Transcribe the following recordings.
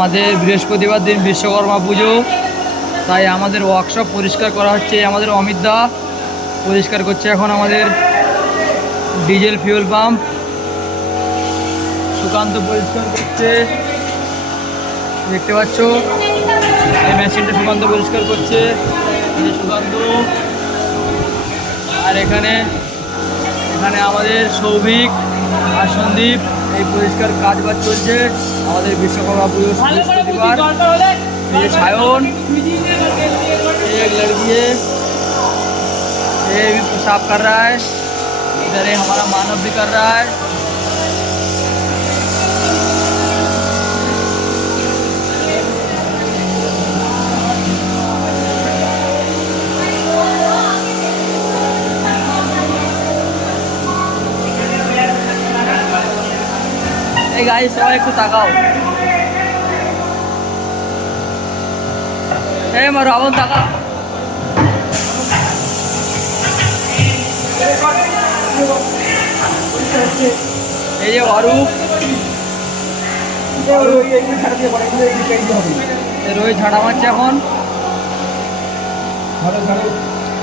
আমাদের বৃহস্পতিবার দিন বিশ্বকর্মা পুজো, তাই আমাদের ওয়ার্কশপ পরিষ্কার করা হচ্ছে। আমাদের অমিত দা পরিষ্কার করছে এখন আমাদের ডিজেল ফিউল পাম্প। সুকান্ত পরিষ্কার করছে, দেখতে পাচ্ছ এই মেশিনটা সুকান্ত পরিষ্কার করছে, এই সুকান্ত। আর এখানে আমাদের সৌভিক আর সন্দীপ এই পরিষ্কার কাজ বাজ চলছে আমাদের বিশ্বকর্মা পুজো বৃহস্পতিবার। ये सायन एक लड़की है, ये भी पेशाब कर रहा है। इधर ये हमारा मानव भी कर रहा है। এই গাইস সবাই একটু তাকাও। এই আমার রাবণ তাকা। এই যে অরূপ, রোহিত ঝাড়া মারছে এখন।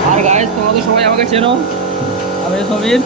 আর গাইস তোমরা তো সবাই আমাকে চেনো, আমি সমীর।